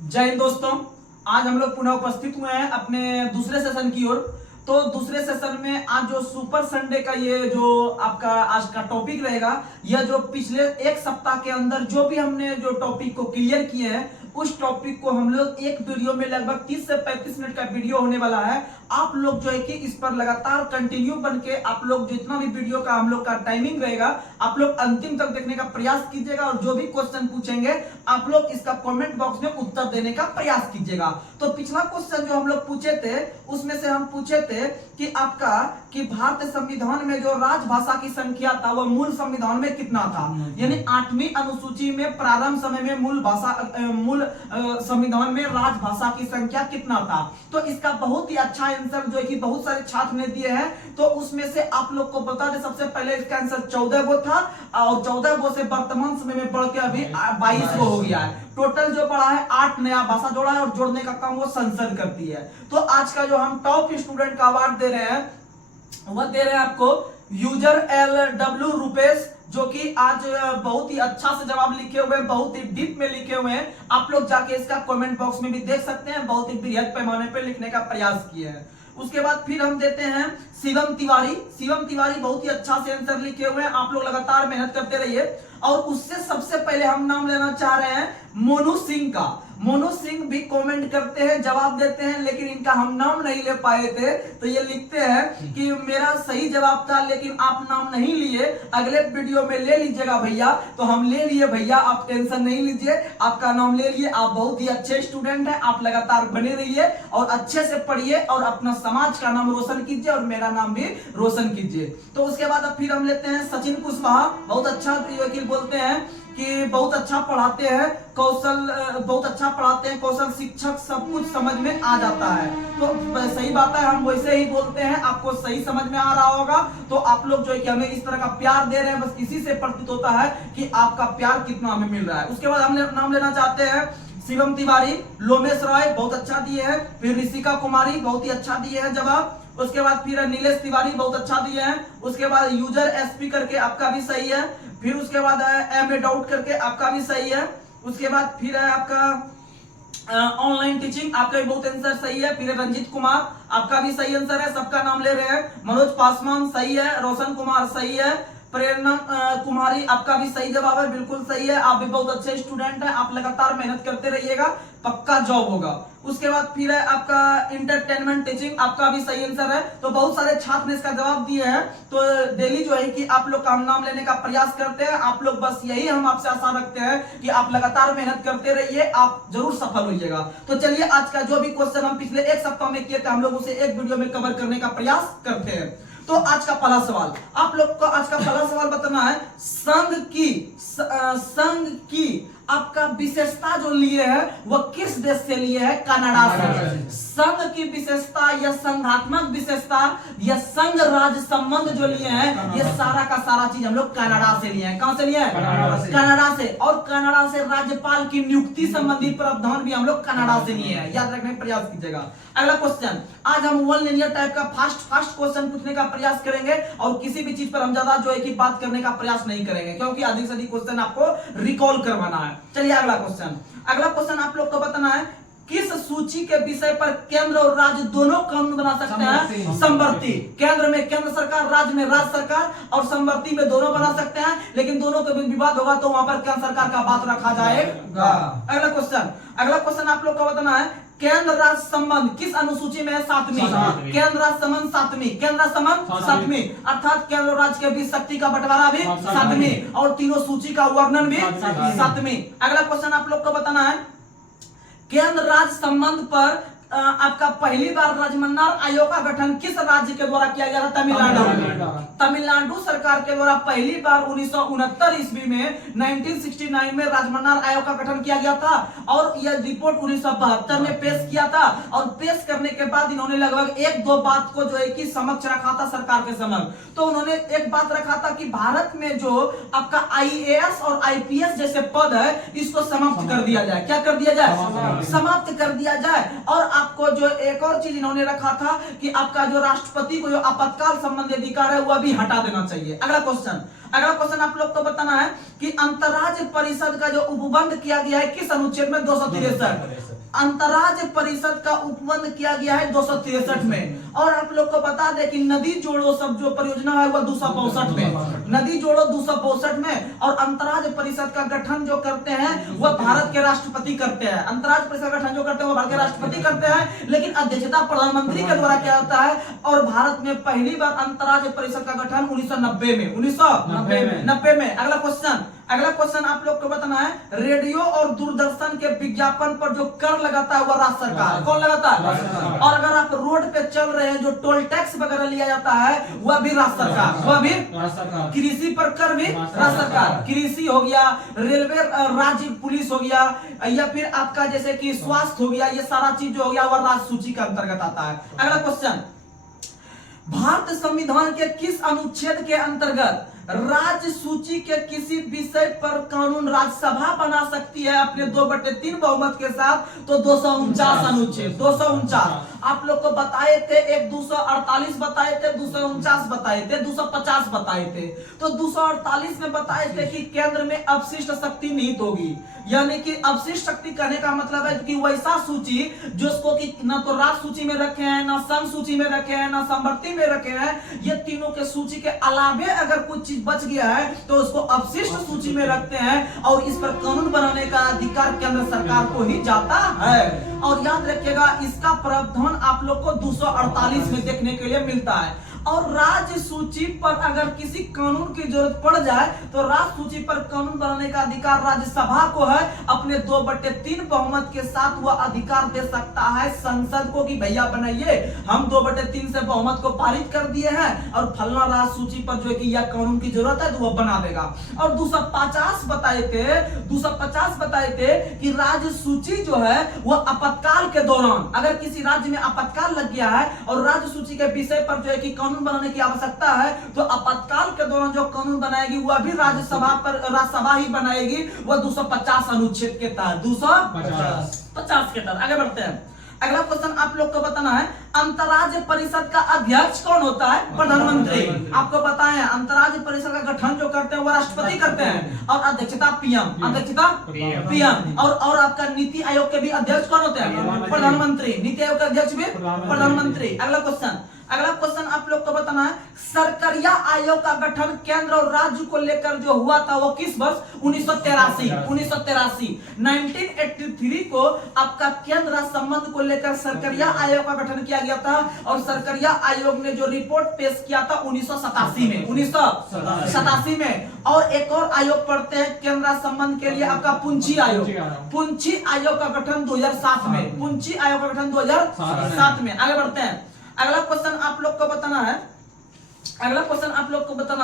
जय हिंद दोस्तों। आज हम लोग पुनः उपस्थित हुए हैं अपने दूसरे सेशन की ओर। तो दूसरे सेशन में आज जो सुपर संडे का ये जो आपका आज का टॉपिक रहेगा, यह जो पिछले एक सप्ताह के अंदर जो भी हमने जो टॉपिक को क्लियर किए हैं, उस टॉपिक को हम लोग एक वीडियो में लगभग 30 से 35 मिनट का वीडियो होने वाला है। आप लोग जो है कि इस पर लगातार कंटिन्यू बन के आप लोग जितना भी वीडियो का हम लोग का टाइमिंग रहेगा, आप लोग अंतिम तक देखने का प्रयास कीजिएगा और जो भी क्वेश्चन पूछेंगे आप लोग इसका कमेंट बॉक्स में उत्तर देने का प्रयास कीजिएगा। तो पिछला क्वेश्चन जो हम लोग पूछे थे, उसमें से हम पूछे थे कि आपका कि भारतीय संविधान में जो राजभाषा की संख्या था वह मूल संविधान में कितना था, यानी 8वीं अनुसूची में प्रारंभ समय में मूल संविधान में राजभाषा की संख्या कितना था। तो इसका बहुत ही अच्छा आंसर जो है कि बहुत सारे छात्र ने दिए हैं, तो उसमें से आप लोग को बता दें, सबसे पहले इसका आंसर 14 गो था और 14 गो से वर्तमान समय में बढ़ के अभी 22 गो हो गया है। टोटल जो पड़ा है 8 नया भाषा जोड़ा है और जोड़ने का काम वो संसद करती है। तो आज का जो हम टॉप स्टूडेंट का अवार्ड दे रहे हैं वह दे रहे हैं आपको यूजर LW रुपेश, जो कि आज बहुत ही अच्छा से जवाब लिखे हुए हैं, बहुत ही डीप में लिखे हुए हैं। आप लोग जाके इसका कमेंट बॉक्स में भी देख सकते हैं, बहुत ही बृहद पैमाने पर लिखने का प्रयास किए हैं। उसके बाद फिर हम देते हैं शिवम तिवारी। शिवम तिवारी बहुत ही अच्छा से आंसर लिखे हुए हैं, आप लोग लगातार मेहनत करते रहिए। और उससे सबसे पहले हम नाम लेना चाह रहे हैं मोनू सिंह का। मोनू सिंह भी कमेंट करते हैं, जवाब देते हैं, लेकिन इनका हम नाम नहीं ले पाए थे। तो ये लिखते हैं कि मेरा सही जवाब था लेकिन आप नाम नहीं लिए, अगले वीडियो में ले लीजिएगा भैया। तो हम ले लिए भैया, आप टेंशन नहीं लीजिए, आपका नाम ले लिए। आप बहुत ही अच्छे स्टूडेंट हैं, आप लगातार बने रहिए और अच्छे से पढ़िए और अपना समाज का नाम रोशन कीजिए और मेरा नाम भी रोशन कीजिए। तो उसके बाद फिर हम लेते हैं सचिन कुशवाहा। बहुत अच्छा वकील बोलते हैं कि बहुत अच्छा पढ़ाते हैं, बहुत अच्छा पढ़ाते हैं, कौशल शिक्षक, सब कुछ समझ में आ जाता है। तो सही बात है, हम वैसे ही बोलते हैं, आपको सही समझ में आ रहा होगा। तो आप लोग जो है कि हमें इस तरह का प्यार दे रहे हैं, बस इसी से प्रतीत होता है कि आपका प्यार कितना हमें मिल रहा है। उसके बाद हम नाम लेना चाहते हैं शिवम तिवारी, लोमेश रॉय बहुत अच्छा दिए हैं, फिर ऋषिका कुमारी बहुत ही अच्छा दिए हैं जवाब। उसके बाद फिर नीलेश तिवारी बहुत अच्छा दिए हैं। उसके बाद यूजर SP करके आपका भी सही है। फिर उसके बाद MA डाउट करके आपका भी सही है। उसके बाद फिर है आपका ऑनलाइन टीचिंग, आपका भी बहुत आंसर सही है। फिर रंजीत कुमार, आपका भी सही आंसर है, सबका नाम ले रहे हैं। मनोज पासवान सही है, रोशन कुमार सही है, प्रेरणा कुमारी आपका भी सही जवाब है, बिल्कुल सही है। आप भी बहुत अच्छे स्टूडेंट हैं, आप लगातार मेहनत करते रहिएगा, पक्का जॉब होगा। उसके बाद फिर है आपका इंटरटेनमेंट टीचिंग, आपका भी सही आंसर है। तो बहुत सारे छात्र ने इसका जवाब दिए हैं। तो डेली जो है कि आप लोग का हम नाम लेने का प्रयास करते हैं, आप लोग बस यही हम आपसे आशा रखते हैं कि आप लगातार मेहनत करते रहिए, आप जरूर सफल होइएगा। तो चलिए आज का जो भी क्वेश्चन हम पिछले एक सप्ताह में किए थे, हम लोग उसे एक वीडियो में कवर करने का प्रयास करते हैं। तो आज का पहला सवाल, आप लोग को आज का पहला सवाल बताना है, संघ की आपका विशेषता जो लिए है वह किस देश से लिए है? कनाडा से। संघ की विशेषता या संघात्मक विशेषता या संघ राज्य संबंध जो लिए हैं, ये सारा का सारा चीज हम लोग कनाडा से लिए हैं। कहां से लिए हैं? कनाडा से। और कनाडा से राज्यपाल की नियुक्ति संबंधी प्रावधान भी हम लोग कनाडा से लिए हैं, याद रखने का प्रयास कीजिएगा। अगला क्वेश्चन, आज हम वन लिनियर टाइप का फास्ट क्वेश्चन पूछने का प्रयास करेंगे और किसी भी चीज पर हम ज्यादा जो है कि बात करने का प्रयास नहीं करेंगे, क्योंकि अधिक से अधिक क्वेश्चन आपको रिकॉल करवाना है। चलिए अगला क्वेश्चन आप लोग को बताना है, किस सूची के विषय पर केंद्र और राज्य दोनों कानून बना सकते हैं? समवर्ती। केंद्र में केंद्र सरकार, राज्य में राज्य सरकार, और समवर्ती में दोनों बना सकते हैं, लेकिन दोनों के विवाद होगा तो वहां पर केंद्र सरकार का बात रखा जाएगा। अगला क्वेश्चन आप लोग को बताना है, केंद्र राज्य संबंध किस अनुसूची में है? 7वीं। केंद्र राज्य संबंध 7वीं, केंद्र राज्य संबंध 7वीं, अर्थात केंद्र और राज्य के बीच शक्ति का बंटवारा भी 7वीं और तीनों सूची का वर्णन भी 7वीं। अगला क्वेश्चन आप लोग को बताना है, केंद्र राज्य संबंध पर आपका पहली बार राजमन्नार आयोग का गठन किस राज्य के द्वारा किया गया था? तमिलनाडु। तमिलनाडु सरकार के द्वारा पहली बार 1969 ईस्वी में 1969 में राजमन्नार आयोग का गठन किया गया था और यह रिपोर्ट 1972 में पेश किया था। और पेश करने के बाद इन्होंने लगभग 1-2 बात को जो है कि समक्ष रखा था सरकार के समक्ष। तो उन्होंने एक बात रखा था कि भारत में जो आपका IAS और IPS जैसे पद है, इसको समाप्त कर दिया जाए। क्या कर दिया जाए? समाप्त कर दिया जाए। और आपको जो एक और चीज इन्होंने रखा था कि आपका जो राष्ट्रपति को जो आपातकाल संबंधी अधिकार है वह भी हटा देना चाहिए। अगला क्वेश्चन आप लोग को बताना है कि अंतर्राज्य परिषद का जो उपबंध किया गया है किस अनुच्छेद में? 263। अंतर्राज्य परिषद का उपबंध किया गया है 263 में। और आप लोग को बता दें कि नदी जोड़ो सब जो परियोजना है वह 265 में, नदी जोड़ो 265 में। और अंतर्राज्य परिषद का गठन जो करते हैं वह भारत के राष्ट्रपति करते हैं। अंतर्राज्य परिषद का गठन जो करते हैं वह भारत के राष्ट्रपति करते हैं, लेकिन अध्यक्षता प्रधानमंत्री के द्वारा किया जाता है। और भारत में पहली बार अंतर्राज्य परिषद का गठन 1990 में, 1990 में। अगला क्वेश्चन आप लोग को बताना है, रेडियो और दूरदर्शन के विज्ञापन पर जो कर लगाता है वह राज्य सरकार। कौन लगाता है? और अगर आप रोड पे चल रहे हैं जो टोल टैक्स वगैरह लिया जाता है वह भी राज्य सरकार, वह भी राज्य सरकार। कृषि पर कर भी राज्य सरकार, कृषि हो गया, रेलवे राज्य पुलिस हो गया, या फिर आपका जैसे कि स्वास्थ्य हो गया, ये सारा चीज जो हो गया वह राज्य सूची के अंतर्गत आता है। अगला क्वेश्चन, भारत संविधान के किस अनुच्छेद के अंतर्गत राज्य सूची के किसी विषय पर कानून राज्यसभा बना सकती है अपने 2/3 बहुमत के साथ? तो 249 अनुच्छेद, 249। आप लोग को बताए थे, एक 248 बताए थे, 249 बताए थे, 250 बताए थे। तो 248 में बताए थे कि केंद्र में अवशिष्ट शक्ति निहित होगी, यानी कि अवशिष्ट शक्ति कहने का मतलब है कि वैसा सूची जिसको कि न तो राज्य सूची में रखे हैं, न संघ सूची में रखे हैं, न समवर्ती में रखे हैं, ये तीनों के सूची के अलावे अगर कुछ चीज बच गया है तो उसको अवशिष्ट सूची में रखते हैं। और इस पर कानून बनाने का अधिकार केंद्र सरकार को ही जाता है। और याद रखिएगा इसका प्रावधान आप लोग को 248 में देखने के लिए मिलता है। और राज्य सूची पर अगर किसी कानून की जरूरत पड़ जाए तो राज्य सूची पर कानून बनाने का अधिकार राज्यसभा को है। अपने 2/3 बहुमत के साथ वह अधिकार दे सकता है संसद को कि भैया बनाइए, हम 2/3 से बहुमत को पारित कर दिए हैं और फलना राज्य सूची पर जो है कि यह कानून की जरूरत है तो वह बना देगा। और 250 बताए थे कि राज्य सूची जो है वह आपातकाल के दौरान, अगर किसी राज्य में आपातकाल लग गया है और राज्य सूची के विषय पर जो है कि कानून बनाने की आवश्यकता है, तो आपातकाल के दौरान जो कानून बनाएगी वह भी राज्यसभा ही बनाएगी, वह 250 अनुच्छेद के तहत, 250 के तहत। आगे बढ़ते हैं। अगला क्वेश्चन आप लोग को बताना है, अंतर्राज्य परिषद का अध्यक्ष कौन होता है? प्रधानमंत्री। आपको पता है अंतर्राज्य परिषद का गठन जो करते हैं वो राष्ट्रपति करते हैं, और अध्यक्षता पीएम। और आपका नीति आयोग के भी अध्यक्ष कौन होते हैं? प्रधानमंत्री। नीति आयोग के अध्यक्ष भी प्रधानमंत्री। अगला क्वेश्चन आप लोग को बताना है, सरकरिया आयोग का गठन केंद्र और राज्य को लेकर जो हुआ था वो किस वर्ष? 1983। 1983 को आपका केंद्र संबंध को लेकर सरकरिया आयोग का गठन किया गया था। और सरकरिया आयोग ने जो रिपोर्ट पेश किया था 1987 में। और एक और आयोग पढ़ते हैं केंद्र संबंध के लिए, आपका पुंछी आयोग का गठन 2007 में, पुंछी आयोग का गठन 2007 में। आगे बढ़ते हैं। अगला क्वेश्चन आप लोग को बताना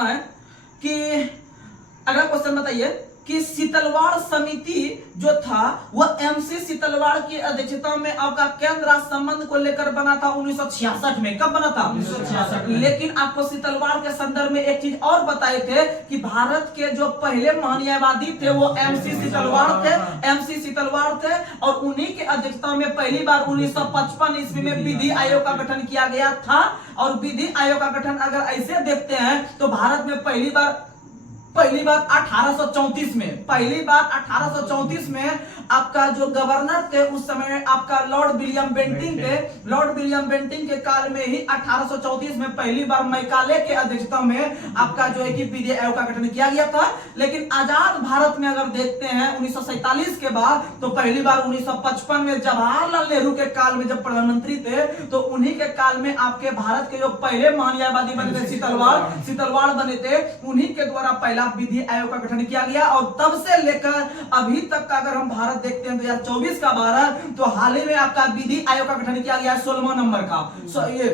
है कि अगला क्वेश्चन बताइए कि शीतलवाड़ समिति जो था वह एमसी शीतलवाड़ की अध्यक्षता में आपका केंद्र संबंध को लेकर बना था 1966 में। कब बना था? 1966। लेकिन आपको शीतलवाड़ के संदर्भ में एक चीज और बताए थे कि भारत के जो पहले महान्यायवादी थे वो एमसी शीतलवाड़ थे। और उन्हीं के अध्यक्षता में पहली बार 1955 ईस्वी में विधि आयोग का गठन किया गया था। और विधि आयोग का गठन अगर ऐसे देखते हैं तो भारत में पहली बार 1834 में आपका जो गवर्नर थे उस समय आपका लॉर्ड विलियम बेंटिंक के काल में ही 1834 में पहली बार मैकाले के अध्यक्षता में आपका जो है कि विधि आयोग का गठन किया गया था। लेकिन आजाद भारत में अगर देखते हैं 1947 के बाद तो पहली बार 1955 में जवाहरलाल नेहरू के काल में जब प्रधानमंत्री थे तो उन्हीं के काल में आपके भारत के जो पहले महान्यायवादी बने थे शीतलवाड़ बने थे, उन्हीं के द्वारा पहला विधि आयोग का गठन किया गया। और तब से लेकर अभी तक का अगर हम भारत देखते हैं 2024 का भारत, तो हाल ही में आपका विधि आयोग का गठन किया गया 16वां नंबर का। ये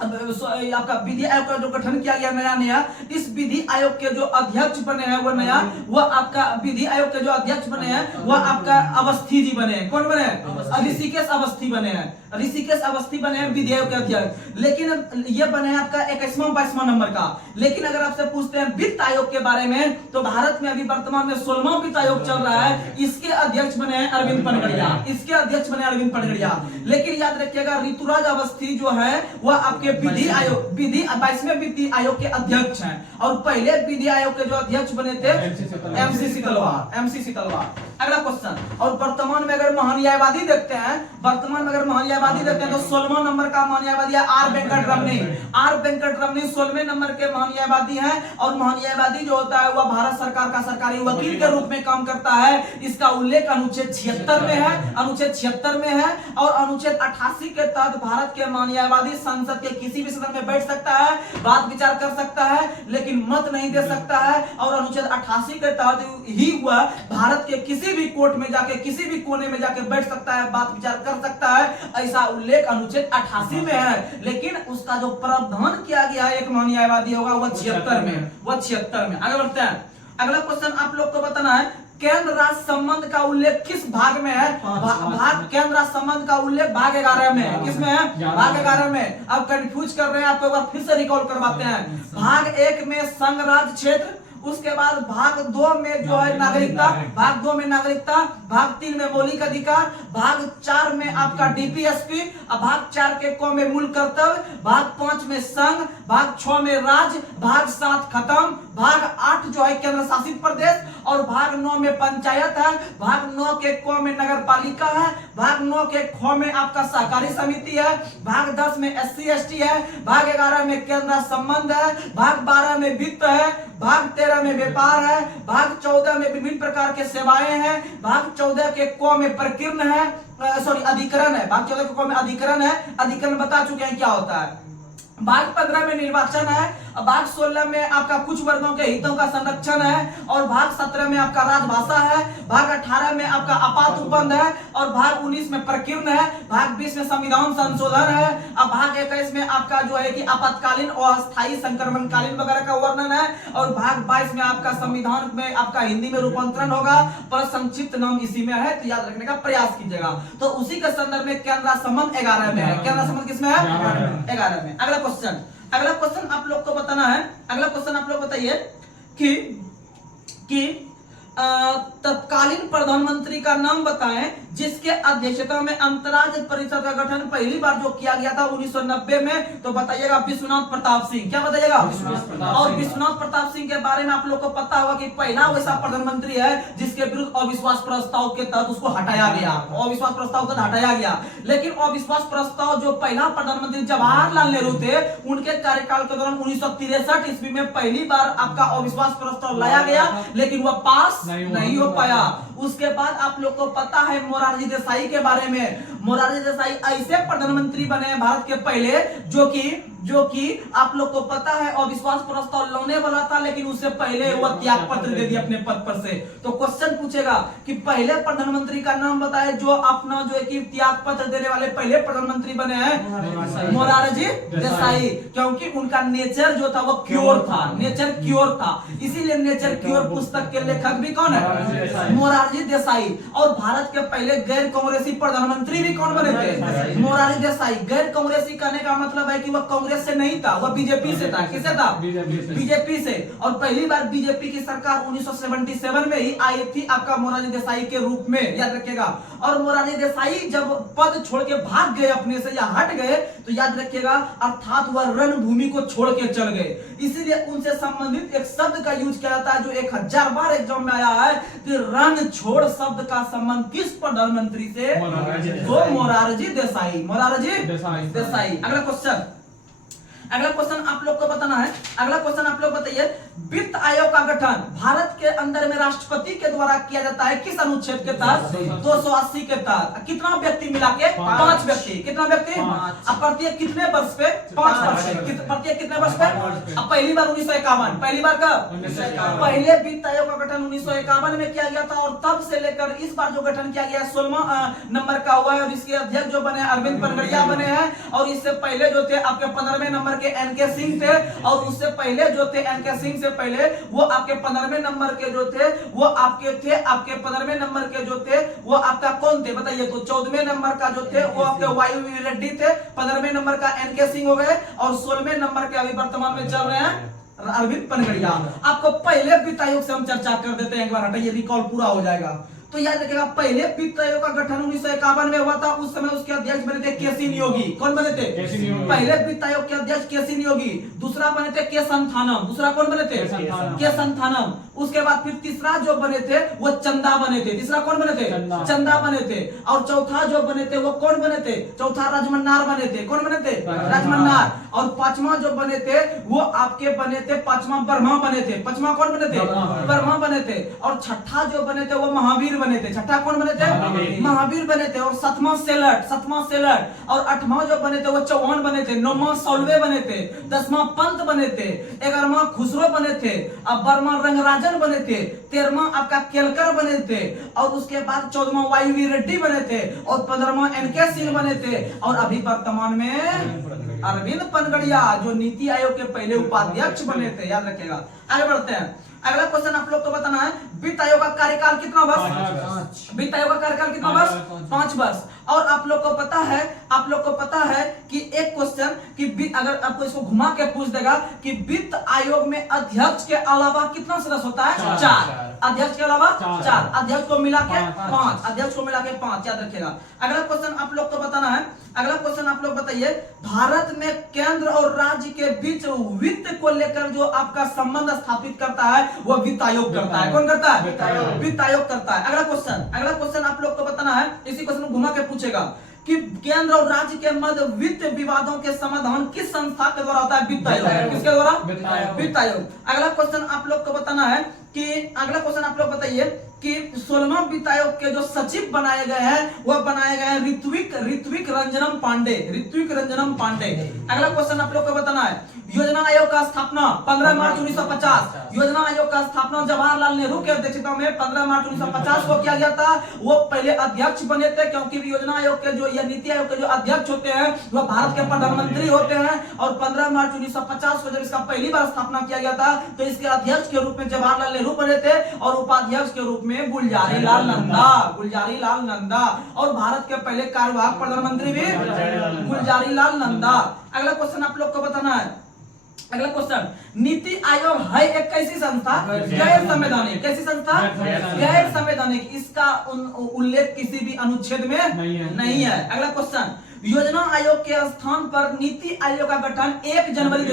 आपका विधि आयोग का जो गठन किया गया नया, इस विधि आयोग के जो अध्यक्ष बने हैं वो नया, वो आपका विधि आयोग के जो अध्यक्ष बने हैं वो आपका अवस्थी जी बने हैं। कौन बने हैं? ऋषिकेश अवस्थी बने हैं। ऋषिकेश अवस्थी बने हैं विधि आयोग के अध्यक्ष। लेकिन ये बने हैं आपका 21वां 22वां नंबर का। लेकिन अगर आपसे पूछते हैं वित्त आयोग के बारे में, तो भारत में अभी वर्तमान में 16वां वित्त आयोग चल रहा है। इसके अध्यक्ष बने हैं अरविंद पनगड़िया। इसके अध्यक्ष बने अरविंद पनगड़िया। लेकिन याद रखिएगा ऋतुराज अवस्थी जो है वह आपके विधि आयोग 22वें विधि आयोग के अध्यक्ष हैं। और पहले विधि आयोग के जो अध्यक्ष बने थे एमसीसी तलवार। अगला क्वेश्चन, और वर्तमान में अगर महान्यायवादी देखते हैं, तो 16वां नंबर का महान्यायवादी है आर वेंकट रमनी 16वें नंबर के महान्यायवादी हैं। और महान्यायवादी जो होता है वह भारत सरकार का सरकारी वकील के रूप में काम करता है। इसका उल्लेख अनुच्छेद 76 में है। और अनुच्छेद 88 के तहत भारत के महान्यायवादी संसद के किसी भी सदन में बैठ सकता है, बात विचार कर सकता है, लेकिन मत नहीं दे सकता है। और अनुच्छेद 88 के तहत ही वह भारत के किसी भी कोर्ट में जाके, किसी भी कोने में जाके बैठ सकता है, बात विचार कर सकता है। ऐसा उल्लेख अनुच्छेद 88 में है। लेकिन उसका जो प्रावधान किया गया है एक महान्यायवादी होगा वह 76 में। आगे बढ़ते हैं। अगला क्वेश्चन आप लोग को बताना है, केंद्र राज्य संबंध का उल्लेख किस भाग में है? केंद्र राज्य संबंध का उल्लेख भाग 11 में है। किसमें है? भाग 11 में। अब कंफ्यूज कर रहे हैं, आपको एक बार फिर से रिकॉल करवाते हैं। भाग 1 में संघ राज्य क्षेत्र, उसके बाद भाग 2 में जो है नागरिकता, भाग 3 में मौलिक अधिकार, भाग 4 में आपका डीपीएसपी, भाग 4 के क में मूल कर्तव्य, भाग 5 में संघ, भाग 6 में राज्य, भाग 7 खत्म, भाग 8 जो है केंद्र शासित प्रदेश, और भाग 9 में पंचायत है, भाग 9 के क में नगर पालिका है, भाग 9 के ख में आपका सहकारी समिति है, भाग 10 में SC ST है, भाग 11 में केंद्र संबंध है, भाग 12 में वित्त है, भाग 13 में व्यापार है, भाग 14 में विभिन्न प्रकार के सेवाएं हैं, भाग 14 के क में प्रकीर्ण है, अधिकरण है। भाग 14 के क में अधिकरण है। अधिकरण बता चुके हैं क्या होता है। भाग 15 में निर्वाचन है, भाग 16 में आपका कुछ वर्गों के हितों का संरक्षण है, और भाग 17 में आपका राजभाषा है, भाग 18 में आपका आपात उपबंध है, और भाग 19 में प्रकीर्ण है, भाग 20 में संविधान संशोधन है, अब भाग 21 में आपका जो है कि आपातकालीन और अस्थायी संक्रमणकालीन वगैरह का वर्णन है, और भाग 22 में आपका संविधान में आपका हिंदी में रूपांतरण होगा, पर संक्षिप्त नाम इसी में है, तो याद रखने का प्रयास कीजिएगा। तो उसी के संदर्भ में केंद्र संबंध 11 में है। केंद्र संबंध किसमें है? 11 में। अगला क्वेश्चन आप लोग को बताना है। अगला क्वेश्चन आप लोग बताइए कि तत्कालीन प्रधानमंत्री का नाम बताएं जिसके अध्यक्षता में अंतर्राज्य परिषद का गठन पहली बार जो किया गया था 1990 में। तो बताइएगा विश्वनाथ प्रताप सिंह। क्या बताइएगा? और विश्वनाथ प्रताप सिंह के बारे में आप लोग को पता होगा कि पहला वैसा प्रधानमंत्री है जिसके विरुद्ध अविश्वास प्रस्ताव के तहत उसको हटाया गया। अविश्वास प्रस्ताव को हटाया गया, लेकिन अविश्वास प्रस्ताव जो पहला प्रधानमंत्री जवाहरलाल नेहरू थे उनके कार्यकाल के दौरान 1963 ईस्वी में पहली बार आपका अविश्वास प्रस्ताव लाया गया, लेकिन वह पास नहीं हो पाया। उसके बाद आप लोग को पता है मोरारजी देसाई के बारे में। मोरारजी देसाई ऐसे प्रधानमंत्री बने हैं भारत के पहले जो कि आप लोग को पता है अविश्वास प्रस्ताव लाने वाला था, लेकिन उससे पहले वह त्याग पत्र दे दिया अपने पद पर से। तो क्वेश्चन पूछेगा कि पहले प्रधानमंत्री का नाम बताए जो अपना जो है कि त्याग पत्र देने वाले पहले प्रधानमंत्री बने हैं मोरारजी देसाई, क्योंकि उनका नेचर जो था वो क्योर था, नेचर क्योर था। इसीलिए नेचर क्योर पुस्तक के लेखक भी कौन है? मोरारजी देसाई। और भारत के पहले गैर कांग्रेसी प्रधानमंत्री भी कौन बने थे? मोरारजी देसाई। गैर कांग्रेसी कहने का मतलब है कि वह कांग्रेस से नहीं था, वह बीजेपी से था। किससे था? बीजेपी से। और पहली बार बीजेपी की सरकार 1977 में ही आई थी आपका मोरारजी देसाई के रूप में, याद रखिएगा। और मोरारजी देसाई जब पद छोड़ के भाग गए अपने से या हट गए तो याद रखिएगा अर्थात वह रणभूमि को छोड़ के चल गए। इसीलिए उनसे संबंधित एक शब्द का यूज किया जाता है जो 1000 बार एग्जाम में आया है कि रण छोड़ शब्द का संबंध किस प्रधानमंत्री से? तो मोरारजी देसाई। मोरारजी देसाई। अगला क्वेश्चन अगला क्वेश्चन आप लोग को बताना है, अगला क्वेश्चन आप लोग बताइए, वित्त आयोग का गठन भारत के अंदर में राष्ट्रपति के द्वारा किया जाता है किस अनुच्छेद के तहत? 280 के तहत। कितना व्यक्ति मिला के? 5 व्यक्ति। कितना व्यक्ति? अब प्रत्येक कितने वर्ष पे? 5 वर्ष। प्रत्येक कितने वर्ष पे? अब पहली बार 1951, पहली बार कब? पहले वित्त आयोग का गठन 1951 में किया गया था और तब से लेकर इस बार जो गठन किया गया 16वां नंबर का हुआ है और इसके अध्यक्ष जो बने अरविंद पनगड़िया बने हैं और इससे पहले जो थे आपके 15वें नंबर के एनके सिंह थे और उससे पहले जो थे एनके सिंह से पहले वो आपके 15वें नंबर के जो थे वो आपके 15वें नंबर के जो थे वो आपका कौन थे बताइए? तो 14वें नंबर का जो थे वो आपके वाई रेड्डी थे, 15वें नंबर का एनके सिंह हो गए और 16वें नंबर के अभी वर्तमान में चल रहे हैं अरविंद पनगड़िया। आपको पहले वित्त आयोग से हम चर्चा कर देते हैं, एक बार हटाइए, रिकॉल पूरा हो जाएगा। तो याद रखिएगा पहले वित्त आयोग का गठन 1951 में हुआ था, उस समय उसके अध्यक्ष बने थे के.सी. नियोगी। कौन बने थे? पहले वित्त आयोग के अध्यक्ष के.सी. नियोगी। दूसरा बने थे के. संथानम। दूसरा कौन बने थे? के. संथानम। उसके बाद फिर तीसरा जो बने थे वो चंदा बने थे। तीसरा कौन बने थे? चंदा बने थे। और चौथा जो बने थे वो कौन बने थे? चौथा राजमन्नार बने थे। कौन बने थे? राजमन्नार। और पांचवा जो बने थे वो आपके बने थे, पांचवा बर्मा बने थे। पांचवा कौन बने थे? बर्मा बने थे। और छठा जो बने थे वो महावीर बने थे। छठा कौन बने थे? महावीर बने थे। और सातवां सेलट और आठवां जो बने थे वो चौहान बने थे। नौवां सौलवे बने थे। 10वां पंत बने थे। 11वां खुसरो बने थे। अब 12वां रंगराजन बने थे। 13वां आपका केलकर बने थे। और उसके बाद 14वां वाई रेड्डी बने थे और 15वां एनके सिंह बने थे और अभी वर्तमान में अरविंद पनगड़िया जो नीति आयोग के पहले उपाध्यक्ष बने थे। याद रखिएगा। आगे बढ़ते हैं। अगला क्वेश्चन आप लोग को बताना है, वित्त आयोग का कार्यकाल कितना वर्ष? वित्त आयोग का कार्यकाल कितना वर्ष? 5 वर्ष। और आप लोग को पता है कि एक क्वेश्चन कि अगर आपको इसको घुमा के पूछ देगा कि वित्त आयोग में अध्यक्ष के अलावा कितना सदस्य होता है? 4। अध्यक्ष के अलावा 4। अध्यक्ष को मिला के 5। अध्यक्ष को मिला के 5। याद रखिएगा। अगला क्वेश्चन आप लोग को बताना है, अगला क्वेश्चन आप लोग बताइए, भारत में केंद्र और राज्य के बीच वित्त को लेकर जो आपका संबंध स्थापित करता है वो वित्त आयोग करता है। कौन करता है? वित्त आयोग करता है। अगला क्वेश्चन आप लोग को बताना है, इसी क्वेश्चन को घुमा के पूछेगा कि केंद्र और राज्य के मध्य वित्त विवादों के समाधान किस संस्था के द्वारा होता है? वित्त आयोग। किसके द्वारा? वित्त आयोग। अगला क्वेश्चन आप लोग को बताना है कि अगला क्वेश्चन आप लोग बताइए कि 16वां वित्त आयोग के जो सचिव बनाए गए हैं वह बनाए गए हैं ऋत्विक रंजनम पांडे। अगला क्वेश्चन आप लोग को बताना है, योजना आयोग का स्थापना 15 मार्च 1950। योजना आयोग का स्थापना जवाहरलाल नेहरू की अध्यक्षता में 15 मार्च 1950 को किया गया था। वो पहले अध्यक्ष बने थे क्योंकि योजना आयोग के जो या नीति आयोग के जो अध्यक्ष होते हैं वह भारत के प्रधानमंत्री होते हैं। और 15 मार्च 1950 को जब इसका पहली बार स्थापना किया गया था तो इसके अध्यक्ष के रूप में जवाहरलाल नेहरू बने थे और उपाध्यक्ष के रूप में गुलजारी लाल नंदा और भारत के पहले कार्यवाहक प्रधानमंत्री भी गुलजारी लाल नंदा। अगला क्वेश्चन आप लोग को बताना है, अगला क्वेश्चन, नीति आयोग है एक कैसी संस्था? गैर संवैधानिक। कैसी संस्था? गैर संवैधानिक। इसका उल्लेख किसी भी अनुच्छेद में नहीं है। अगला क्वेश्चन, योजना आयोग के स्थान पर नीति आयोग का गठन 1 जनवरी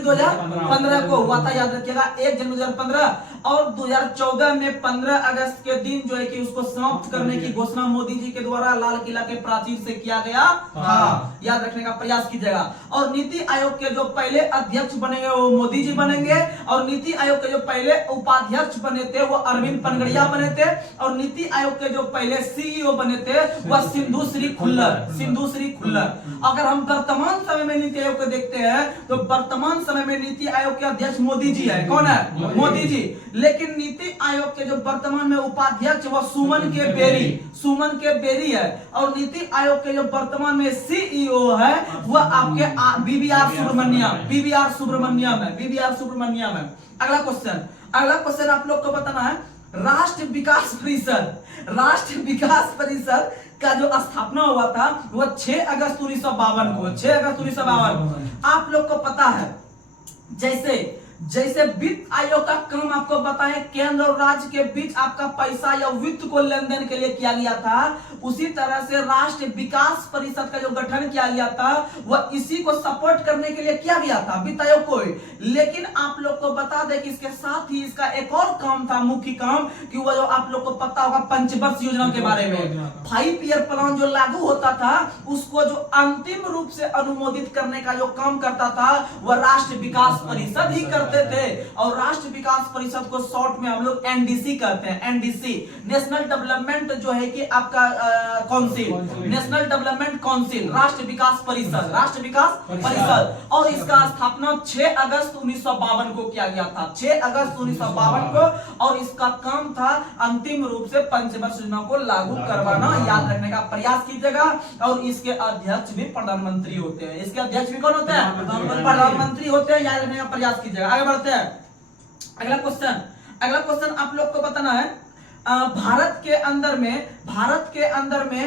2015 को हुआ था। याद रखिएगा 1 जनवरी 2015 और 2014 में 15 अगस्त के दिन जो है कि उसको समाप्त करने की घोषणा मोदी जी के द्वारा लाल किला के प्राचीर से किया गया था। याद रखने का प्रयास कीजिएगा। और नीति आयोग के जो पहले अध्यक्ष बनेंगे वो मोदी जी बनेंगे और नीति आयोग के जो पहले उपाध्यक्ष बने थे वो अरविंद पनगड़िया बने थे और नीति आयोग के जो पहले सीईओ बने थे वह सिंधु श्री खुल्लर। अगर हम वर्तमान समय में नीति आयोग को देखते हैं तो वर्तमान समय में नीति आयोग के अध्यक्ष मोदी जी है। कौन है? मोदी जी। लेकिन नीति आयोग के जो वर्तमान में उपाध्यक्ष वह सुमन के बेरी है और नीति आयोग के जो वर्तमान में सीईओ है वह आपके बीवीआर सुब्रमण्यम है। अगला क्वेश्चन आप लोग को बताना है, राष्ट्र विकास परिषद का जो स्थापना हुआ था वो 6 अगस्त 1952 को। 6 अगस्त 1952। आप लोग को पता है जैसे वित्त आयोग का काम आपको बताएं केंद्र और राज्य के बीच आपका पैसा या वित्त को लेन देन के लिए किया गया था, उसी तरह से राष्ट्रीय विकास परिषद का जो गठन किया गया था वह इसी को सपोर्ट करने के लिए किया गया था, वित्त आयोग को। लेकिन आप लोग को बता दें कि इसके साथ ही इसका एक और काम था, मुख्य काम, कि वह जो आप लोग को पता होगा पंचवर्ष योजना के बारे में, 5 ईयर प्लान जो लागू होता था उसको जो अंतिम रूप से अनुमोदित करने का जो काम करता था वह राष्ट्रीय विकास परिषद ही करते थे। और राष्ट्रीय विकास परिषद को शॉर्ट में हम लोग एनडीसी कहते हैं, एनडीसी, नेशनल डेवलपमेंट जो है कि आपका काउंसिल, नेशनल डेवलपमेंट काउंसिल, राष्ट्रीय विकास परिषद, राष्ट्रीय विकास परिषद। और इसका स्थापना 6 अगस्त 1952 को किया गया था, 6 अगस्त 1952 को। और इसका काम था अंतिम रूप से पंचवर्ष योजना को लागू करवाना, याद रखने का प्रयास कीजिएगा। और इसके अध्यक्ष भी प्रधानमंत्री होते हैं, इसके अध्यक्ष भी कौन होते हैं? प्रधानमंत्री होते हैं, याद रखने का प्रयास कीजिएगा। आगे बढ़ते हैं, अगला क्वेश्चन आप लोग को बताना है, भारत के अंदर में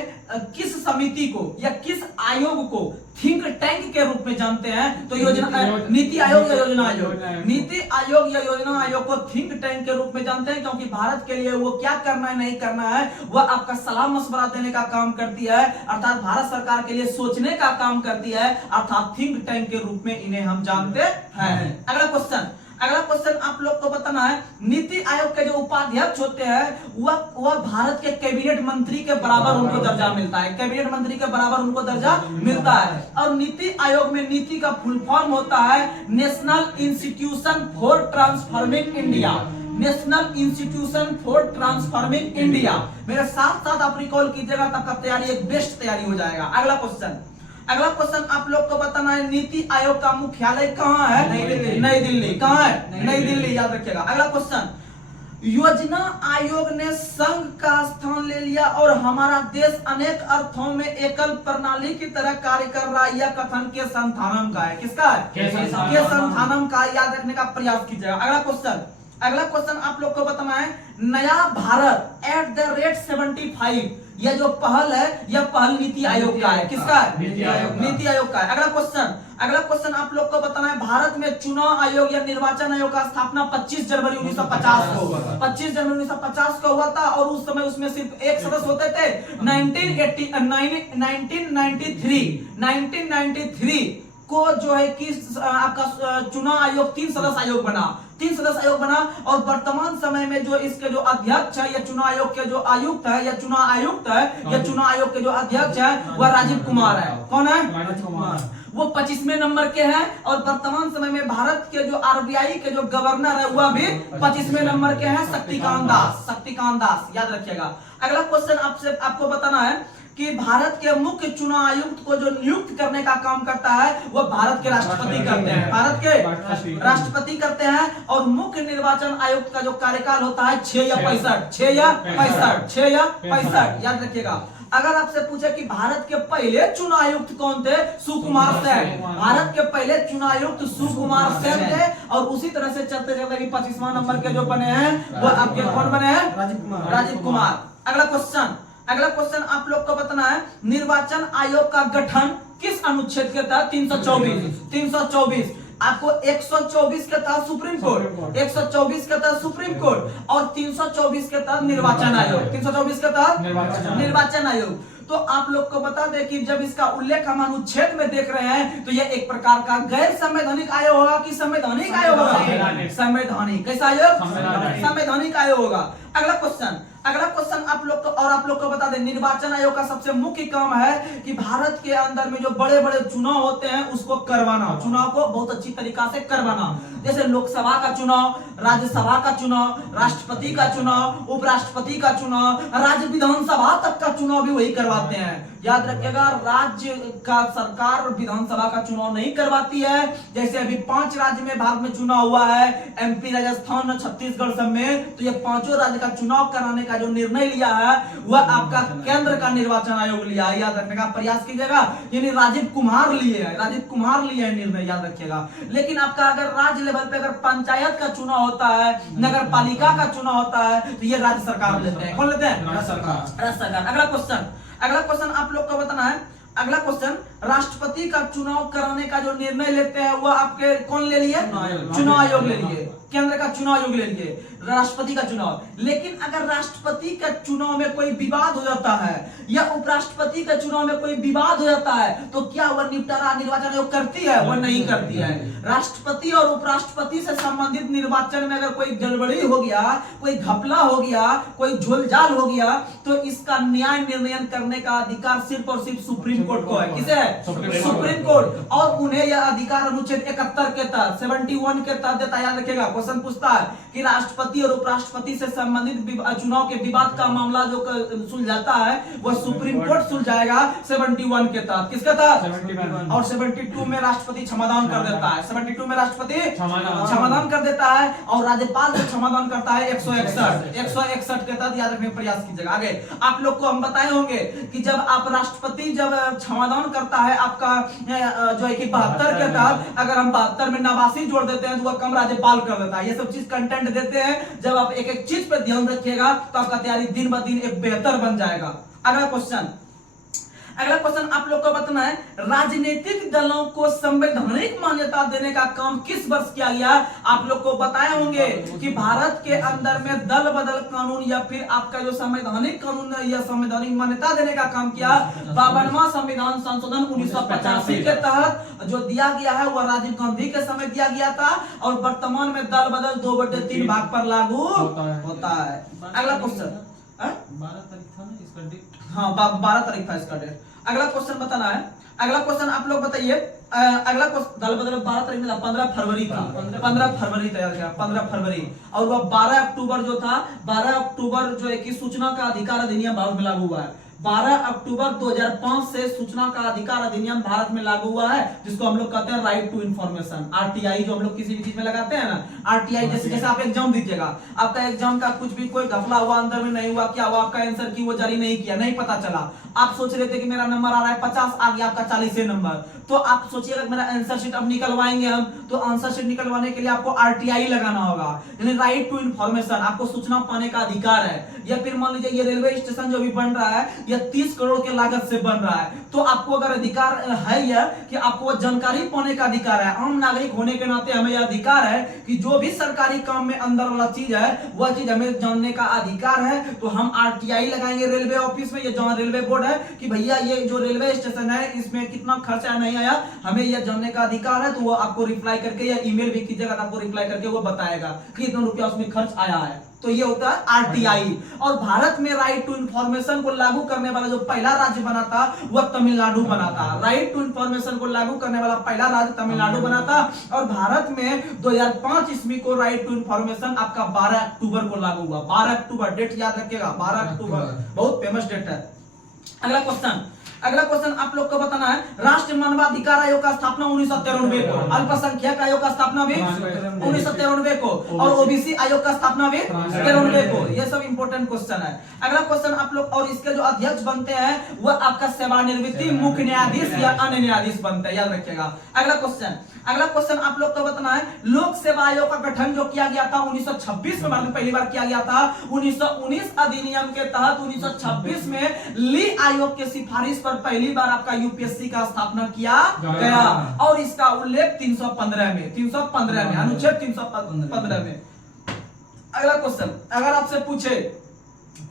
किस समिति को या किस आयोग को थिंक टैंक के रूप में जानते हैं? तो योजना, नीति आयोग या योजना आयोग? नीति आयोग या योजना आयोग को थिंक टैंक के रूप में जानते हैं, क्योंकि भारत के लिए वो क्या करना है नहीं करना है वह आपका सलाह मशवरा देने का काम करती है, अर्थात भारत सरकार के लिए सोचने का काम करती है, अर्थात थिंक टैंक के रूप में इन्हें हम जानते हैं। अगला क्वेश्चन आप लोग को बताना है, नीति आयोग के जो उपाध्यक्ष होते हैं वह भारत के कैबिनेट मंत्री के बराबर उनको दर्जा मिलता है, कैबिनेट मंत्री के बराबर उनको दर्जा मिलता है। और नीति आयोग में नीति का फुल फॉर्म होता है national institution for transforming India, national institution for transforming India. मेरे साथ साथ आप रिकॉल कीजिएगा, तब तक तैयारी एक बेस्ट तैयारी हो जाएगा। अगला क्वेश्चन आप लोग को बताना है, नीति आयोग का मुख्यालय कहाँ है? नई दिल्ली। कहाँ है? नई दिल्ली, याद रखिएगा। अगला क्वेश्चन, योजना आयोग ने संघ का स्थान ले लिया और हमारा देश अनेक अर्थों में एकल प्रणाली की तरह कार्य कर रहा है, यह कथन के संथानम का है? किसका है? के संथानम का, याद रखने का प्रयास कीजिएगा। अगला क्वेश्चन आप लोग को बताना है, नया भारत @75, यह जो पहल है यह पहल नीति आयोग का है। किसका है? नीति आयोग का है। अगला क्वेश्चन आप लोग को बताना है, भारत में चुनाव आयोग या निर्वाचन आयोग का स्थापना 25 जनवरी 1950 को, 25 जनवरी 1950 को हुआ था। और उस समय उसमें सिर्फ एक सदस्य होते थे। 1993 को जो है कि आपका चुनाव आयोग 3 सदस्य आयोग बना। और वर्तमान समय में जो इसके जो अध्यक्ष है या चुनाव आयोग के जो आयुक्त है या चुनाव आयोग के जो अध्यक्ष है वह राजीव कुमार है। कौन है? राजीव कुमार। वो 25वें नंबर के हैं। और वर्तमान समय में भारत के जो आरबीआई के जो गवर्नर है वह भी 25वें नंबर के हैं, शक्तिकांत दास, याद रखिएगा। अगला क्वेश्चन आपको बताना है कि भारत के मुख्य चुनाव आयुक्त को जो नियुक्त करने का काम करता है वह भारत के राष्ट्रपति करते हैं, भारत के राष्ट्रपति करते हैं। और मुख्य निर्वाचन आयुक्त का जो कार्यकाल होता है 6 या 65, याद रखिएगा। अगर आपसे पूछे कि भारत के पहले चुनाव आयुक्त कौन थे? सुकुमार सेन। भारत के पहले चुनाव आयुक्त सुकुमार सेन थे। और उसी तरह से चलते चलते 25वां नंबर के जो बने हैं वो आपके कौन बने हैं? राजीव कुमार। अगला क्वेश्चन आप लोग को बताना है, निर्वाचन आयोग का गठन किस अनुच्छेद के तहत? 324। आपको 124 के तहत सुप्रीम कोर्ट, 124 के तहत सुप्रीम कोर्ट और 324 के तहत निर्वाचन आयोग, 324 के तहत निर्वाचन आयोग। तो आप लोग को बता दें कि जब इसका उल्लेख हम अनुच्छेद में देख रहे हैं तो यह एक प्रकार का गैर संवैधानिक आयोग होगा कि संवैधानिक आयोग होगा? संवैधानिक। कैसा आयोग? संवैधानिक आयोग होगा। अगला क्वेश्चन आप लोग को बता दें, निर्वाचन आयोग का सबसे मुख्य काम है कि भारत के अंदर में जो बड़े बड़े चुनाव होते हैं उसको करवाना, चुनाव को बहुत अच्छी तरीका से करवाना। जैसे लोकसभा का चुनाव, राज्यसभा का चुनाव, राष्ट्रपति का चुनाव, उपराष्ट्रपति का चुनाव, राज्य विधानसभा तक का चुनाव भी वही करवाते हैं। याद रखिएगा, राज्य का सरकार विधानसभा का चुनाव नहीं करवाती है। जैसे अभी 5 राज्य में भारत में चुनाव हुआ है, एमपी, राजस्थान, छत्तीसगढ़ सब में, तो ये 5 राज्य का चुनाव कराने का जो निर्णय लिया है वह आपका केंद्र का निर्वाचन आयोग लिया है। याद रखने का प्रयास कीजिएगा, यानी राजीव कुमार लिए है निर्णय, याद रखिएगा। लेकिन आपका अगर राज्य लेवल पे अगर पंचायत का चुनाव होता है, नगर पालिका का चुनाव होता है तो ये राज्य सरकार लेते हैं। कौन लेते हैं? राज्य सरकार। अगला क्वेश्चन आप लोग को बताना है, अगला क्वेश्चन, राष्ट्रपति का चुनाव कराने का जो निर्णय लेते हैं वह आपके कौन ले लिए? चुनाव आयोग ले लिए, केंद्र का चुनाव आयोग ले लिए राष्ट्रपति का चुनाव। लेकिन अगर राष्ट्रपति का चुनाव में कोई विवाद हो जाता है या उपराष्ट्रपति का चुनाव में कोई विवाद हो जाता है तो क्या वह निपटारा निर्वाचन आयोग करती है? वह नहीं करती है। राष्ट्रपति और उपराष्ट्रपति से संबंधित निर्वाचन में अगर कोई गड़बड़ी हो गया, कोई घपला हो गया, कोई झोलझाल हो गया तो इसका न्याय निर्णय करने का अधिकार सिर्फ और सिर्फ सुप्रीम कोर्ट को है। किसे है? Supreme court. और उन्हें यह अधिकार अनुच्छेद 71 के तहत 71 के तहत देता है। याद रखिएगा, क्वेश्चन पूछता है कि राष्ट्रपति और उपराष्ट्रपति से संबंधित चुनाव के विवाद का मामला जो सुलझाता है वह सुप्रीम कोर्ट सुलझाएगा 71 के तहत। किसके तहत? और 72 में राष्ट्रपति क्षमादान कर देता है। 72 में राष्ट्रपति क्षमादान कर देता है और राज्यपाल से क्षमादान करता है 161 के तहत। याद रखने का प्रयास कीजिएगा। आगे आप लोग को हम बताए होंगे कि जब आप राष्ट्रपति जब क्षमादान करता है आपका जो है कि 72 के तहत, अगर हम 72 में 89 जोड़ देते हैं तो वह कम राज्यपाल कर देता है। ये सब चीज कंटेंट देते हैं। जब आप एक एक चीज पे ध्यान रखिएगा तो आपका तैयारी दिन ब दिन एक बेहतर बन जाएगा। अगला क्वेश्चन आप लोग को बताना है, राजनीतिक दलों को संवैधानिक मान्यता देने का काम किस वर्ष किया गया? आप लोग को बताए होंगे कि भारत के अंदर में दल बदल कानून या फिर आपका जो संवैधानिक कानून या संवैधानिक मान्यता देने का काम किया 52वां संविधान संशोधन 1985 के तहत जो दिया गया है वह राजीव गांधी के समय दिया गया था और वर्तमान में दल बदल 2/3 भाग पर लागू होता है। अगला क्वेश्चन, 12 तारीख था ना इसका डेट? हाँ, 12 तारीख था इसका डेट। अगला क्वेश्चन बताना है। अगला क्वेश्चन आप लोग बताइए। अगला क्वेश्चन दल बदल 12 तारीख में था, 15 फरवरी था। 15 फरवरी तैयार किया, 15 फरवरी। और वह 12 अक्टूबर जो था, 12 अक्टूबर जो है कि सूचना का अधिकार अधिनियम भारत में लागू हुआ है। 12 अक्टूबर 2005 से सूचना का अधिकार अधिनियम भारत में लागू हुआ है, जिसको हम लोग कहते हैं राइट टू इंफॉर्मेशन, आरटीआई, जो हम लोग किसी भी चीज में लगाते हैं ना, आरटीआई। जैसे आप एग्जाम दीजिएगा, आपका एग्जाम का कुछ भी कोई घपला हुआ, अंदर में नहीं हुआ, क्या हुआ, आपका आंसर की वो जारी नहीं किया, नहीं पता चला, आप सोच रहे थे कि मेरा नंबर आ रहा है 50, आ गया आपका 40 नंबर, तो आप सोचिएगा मेरा आंसर शीट अब निकलवाएंगे हम, तो आंसर शीट निकलवाने के लिए आपको आरटीआई लगाना होगा, यानी राइट टू इंफॉर्मेशन, आपको सूचना पाने का अधिकार है। या फिर मान लीजिए ये रेलवे स्टेशन जो भी बन रहा है यह 30 करोड़ के लागत से बन रहा है, तो आपको अगर अधिकार है यह कि आपको जानकारी पाने का अधिकार है। आम नागरिक होने के नाते हमें यह अधिकार है कि जो भी सरकारी काम में अंदर वाला चीज है वह चीज हमें जानने का अधिकार है। तो हम आरटीआई लगाएंगे रेलवे ऑफिस में, ये जहां रेलवे बोर्ड है कि भैया ये जो रेलवे स्टेशन है इसमें कितना खर्चा नहीं आया, हमें यह जानने का अधिकार है। तो वो आपको रिप्लाई करके या ईमेल भी कीजिएगा, आपको रिप्लाई करके वो बताएगा कि इतना रुपया उसमें खर्च आया है। तो ये होता है आरटीआई। और भारत में राइट टू इंफॉर्मेशन को लागू करने वाला जो पहला राज्य बना था वह तमिलनाडु बना था। राइट टू इंफॉर्मेशन को लागू करने वाला पहला राज्य तमिलनाडु बना था। और भारत में 2005 ईस्वी को राइट टू इंफॉर्मेशन आपका 12 अक्टूबर को लागू हुआ। 12 अक्टूबर, डेट याद रखिएगा, 12 अक्टूबर बहुत फेमस डेट है। अगला क्वेश्चन आप लोग को बताना है, राष्ट्रीय मानवाधिकार आयोग का स्थापना 1993 को, अल्पसंख्यक आयोग का स्थापना भी 1993 को, और ओबीसी आयोग का स्थापना भी 93 को। ये सब इंपॉर्टेंट क्वेश्चन है। अगला क्वेश्चन आप लोग, और इसके जो अध्यक्ष बनते हैं वह आपका सेवानिवृत्ति मुख्य न्यायाधीश या अन्य न्यायाधीश बनते हैं, याद रखिएगा। अगला क्वेश्चन आप लोग को बताना है, लोक सेवा आयोग का गठन जो किया गया था 1926 में पहली बार किया गया था। 1919 अधिनियम के तहत 1926 में ली आयोग के सिफारिश पर पहली बार आपका यूपीएससी का स्थापना किया गया और इसका उल्लेख 315 में अनुच्छेद 315 में। अगला क्वेश्चन, अगर आपसे पूछे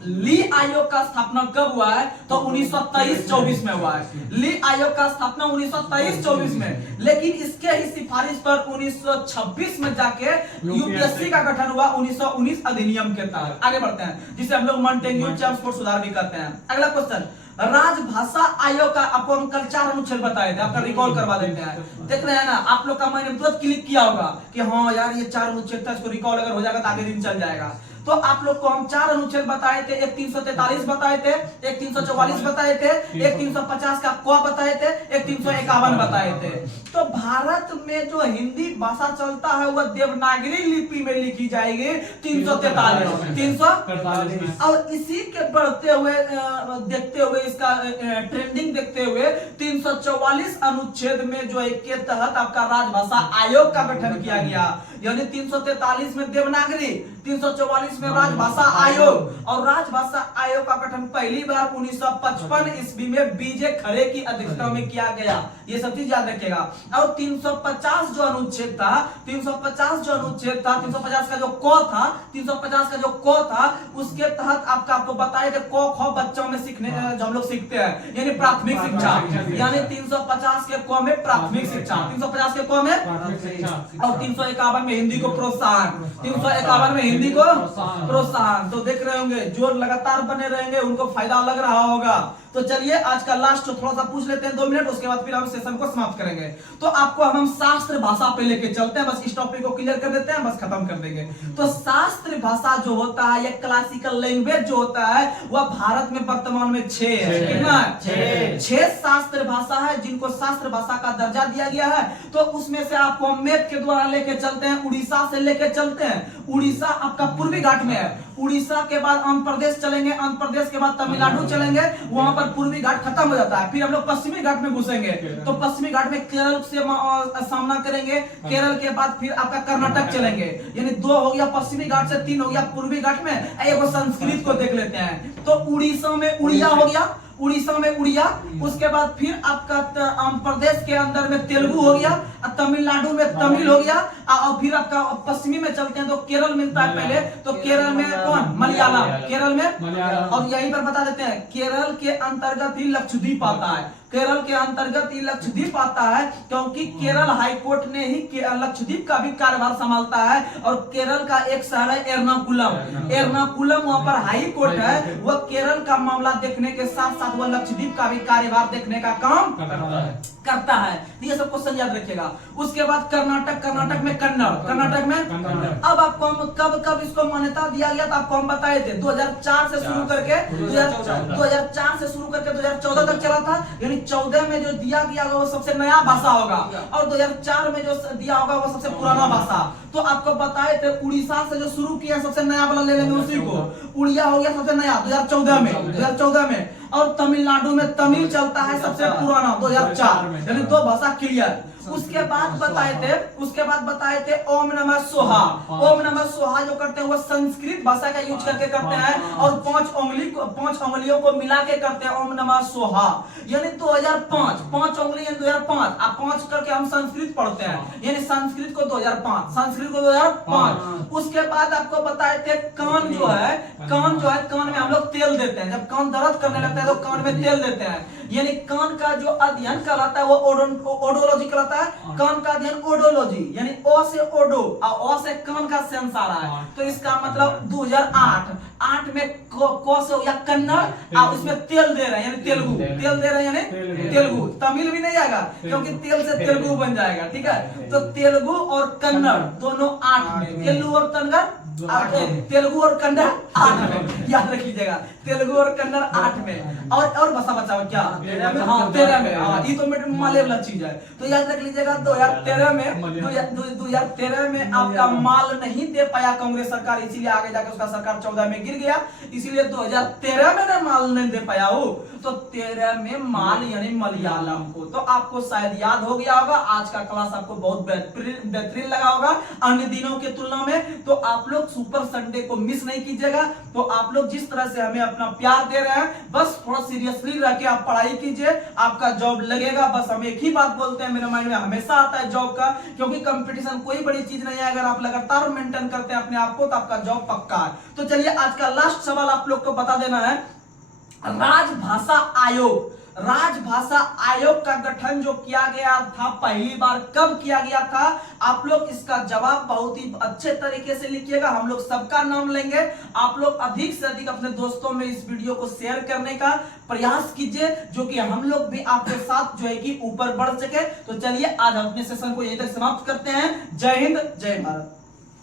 ली आयोग का स्थापना कब हुआ है तो 1923-24 में हुआ है। ली आयोग का स्थापना 1923-24 में, लेकिन इसके ही सिफारिश पर 1926 में जाके यूपीएससी का गठन हुआ 1919 अधिनियम के तहत। आगे बढ़ते हैं, जिसे हम लोग मॉन्टेग्यू चैम्प्स को सुधार भी करते हैं। अगला क्वेश्चन, राजभाषा आयोग का आपको हम कल 4 अनुच्छेद बताए थे, आपका रिकॉल करवा देते हैं। देख रहे हैं ना आप लोग का, मैंने तुरंत क्लिक किया होगा कि हाँ यार ये 4 अनुच्छेद था, इसको रिकॉल अगर हो जाएगा तो आगे दिन चल जाएगा। तो आप लोग को हम 4 अनुच्छेद बताए थे, एक 343 बताए थे, एक 344 बताए थे, एक 350 का क बताए थे, एक 351 बताए थे। तो भारत में जो हिंदी भाषा चलता है वह देवनागरी लिपि में लिखी जाएगी 343 और इसी के बढ़ते हुए देखते हुए इसका ट्रेंडिंग देखते हुए 344 अनुच्छेद में जो एक के तहत आपका राजभाषा आयोग का गठन किया गया। यानी 343 में देवनागरी, 344 जिसमें राजभाषा आयोग, और राजभाषा आयोग का गठन पहली बार 1955 ईस्वी में बीजे खरे की अध्यक्षता में किया गया। ये सब चीज याद रखिएगा। और 350 जो अनुच्छेद था, 350 जो अनुच्छेद था, 350 का जो क था, 350 का जो क था, उसके तहत आपको बताए थे क ख बच्चों में सीखने जो हम लोग सीखते हैं, यानी प्राथमिक शिक्षा, यानी 350 के क में प्राथमिक शिक्षा, 350 के क में, और 351 में हिंदी को प्रोत्साहन, 351 में हिंदी को प्रोत्साहन। तो देख रहे होंगे जो लगातार बने रहेंगे उनको फायदा लग रहा होगा। तो चलिए आज का लास्ट थोड़ा सा पूछ लेते हैं 2 मिनट, उसके बाद फिर हम सेशन को समाप्त करेंगे। तो आपको हम शास्त्र भाषा पे लेके चलते हैं, बस इस टॉपिक को क्लियर कर देते हैं, बस खत्म कर देंगे। तो शास्त्र भाषा जो होता है, या क्लासिकल लैंग्वेज जो होता है, वह भारत में वर्तमान में 6 है। कितना है? 6 शास्त्र भाषा है जिनको शास्त्र भाषा का दर्जा दिया गया है। तो उसमें से आपको हम मैप के द्वारा लेके चलते हैं, उड़ीसा से लेके चलते हैं। उड़ीसा आपका पूर्वी घाट में है, उड़ीसा के बाद आंध्र प्रदेश चलेंगे, आंध्र प्रदेश के बाद तमिलनाडु चलेंगे, वहां पर पूर्वी घाट खत्म हो जाता है। फिर हम लोग पश्चिमी घाट में घुसेंगे, तो पश्चिमी घाट में केरल से सामना करेंगे, केरल के बाद फिर आपका कर्नाटक चलेंगे, यानी 2 हो गया पश्चिमी घाट से, 3 हो गया पूर्वी घाट में। एक संस्कृत को देख लेते हैं, तो उड़ीसा में उड़िया हो गया, उड़ीसा में उड़िया, उसके बाद फिर आपका आंध्र प्रदेश के अंदर में तेलुगु हो गया, तमिलनाडु में तमिल हो गया, और फिर आपका पश्चिमी में चलते हैं तो केरल मिलता है पहले, तो केरल में कौन? मलयालम, केरल में। और यहीं पर बता देते हैं केरल के अंतर्गत ही लक्षद्वीप आता है, केरल के अंतर्गत ही लक्षद्वीप आता है, क्योंकि केरल हाईकोर्ट ने ही लक्षद्वीप का भी कार्यभार संभालता है। और केरल का एक शहर है एर्नाकुलम, एर्नाकुलम वहां पर हाई कोर्ट है, वह केरल का मामला देखने के साथ साथ वह लक्षद्वीप का भी कार्यभार देखने का काम करता है। ये सब क्वेश्चन याद रखिएगा। उसके बाद कर्नाटक, कर्नाटक में कन्नड़, कर्नाटक में। अब आपको हम कब इसको मान्यता दिया गया था आपको हम बताए थे, 2004 से शुरू करके 2004 से शुरू करके 2014 तक चला था, यानी 14 में जो दिया गया वो सबसे नया भाषा होगा, और 2004 में जो दिया होगा वो सबसे पुराना भाषा। तो आपको बताए थे उड़ीसा से जो शुरू किया सबसे नया वाला ले लेंगे उसी को, उड़िया हो गया सबसे नया 2014 में, और तमिलनाडु में तमिल चलता है सबसे पुराना 2004, यानी 2 भाषा क्लियर। उसके बाद बताए थे ओम नमः स्वाहा, ओम नमः स्वाहा जो करते हैं वो संस्कृत भाषा का यूज करके करते हैं, और 5 उंगलियों को मिला के करते हैं ओम नमः स्वाहा, यानी 2005, 5 उंगली 2005, आप 5 करके हम संस्कृत पढ़ते हैं, यानी संस्कृत को 2005, संस्कृत को 2005। उसके बाद आपको बताए थे कान जो है, कान में हम लोग तेल देते हैं, जब कान दर्द करने लगता है तो कान में तेल देते हैं, यानी कान का जो अध्ययन कहलाता है वो ओडोलॉजी कहलाता है, कान का अध्ययन ओडोलॉजी, यानी ओ से ओडो और ओ से कान का सेंस आ रहा है। तो इसका मतलब 2008 में को से या कन्नड़, और इसमें तेल दे रहे हैं यानी तेलुगु, तेल दे रहे हैं यानी तेलुगु, तमिल भी नहीं आएगा क्योंकि तेल से तेलुगु बन जाएगा, ठीक है। तो तेलुगु और कन्नड़ दोनों 8 में, तेलुगु और कन्नड़ तेलुगु और कन्नड़ 8 में, याद रख लीजिएगा, तेलुगु और कन्नड़ 8 में। और भाषा बचा क्या? 13 में, ये तो माले वाला चीज है, तो याद रख लीजिएगा 2013 में आपका माल नहीं दे पाया कांग्रेस सरकार, इसीलिए आगे जाकर उसका सरकार 14 में गिर गया, इसीलिए 2013 में ना माल नहीं दे पाया हो, तो 13 में माल यानी मलयालम को। तो आपको शायद याद हो गया होगा, आज का क्लास आपको बहुत बेहतरीन लगा होगा अन्य दिनों के तुलना में। तो आप लोग सुपर संडे को मिस नहीं कीजिएगा। तो आप लोग जिस तरह से हमें अपना प्यार दे रहे हैं, बस थोड़ा सीरियसली रह के आप पढ़ाई कीजिए, आपका जॉब लगेगा। बस हम एक ही बात बोलते हैं, मेरे माइंड में हमेशा आता है जॉब का, क्योंकि कंपटीशन कोई बड़ी चीज नहीं है, अगर आप लगातार मेंटेन करते हैं अपने आप को तो आपका जॉब पक्का है। तो चलिए आज का लास्ट सवाल आप लोग को बता देना है, राजभाषा आयोग, राजभाषा आयोग का गठन जो किया गया था पहली बार कब किया गया था? आप लोग इसका जवाब बहुत ही अच्छे तरीके से लिखिएगा, हम लोग सबका नाम लेंगे। आप लोग अधिक से अधिक अपने दोस्तों में इस वीडियो को शेयर करने का प्रयास कीजिए, जो कि हम लोग भी आपके साथ जो है कि ऊपर बढ़ सके। तो चलिए आज हम अपने सेशन को यहीं तक समाप्त करते हैं। जय हिंद, जय भारत।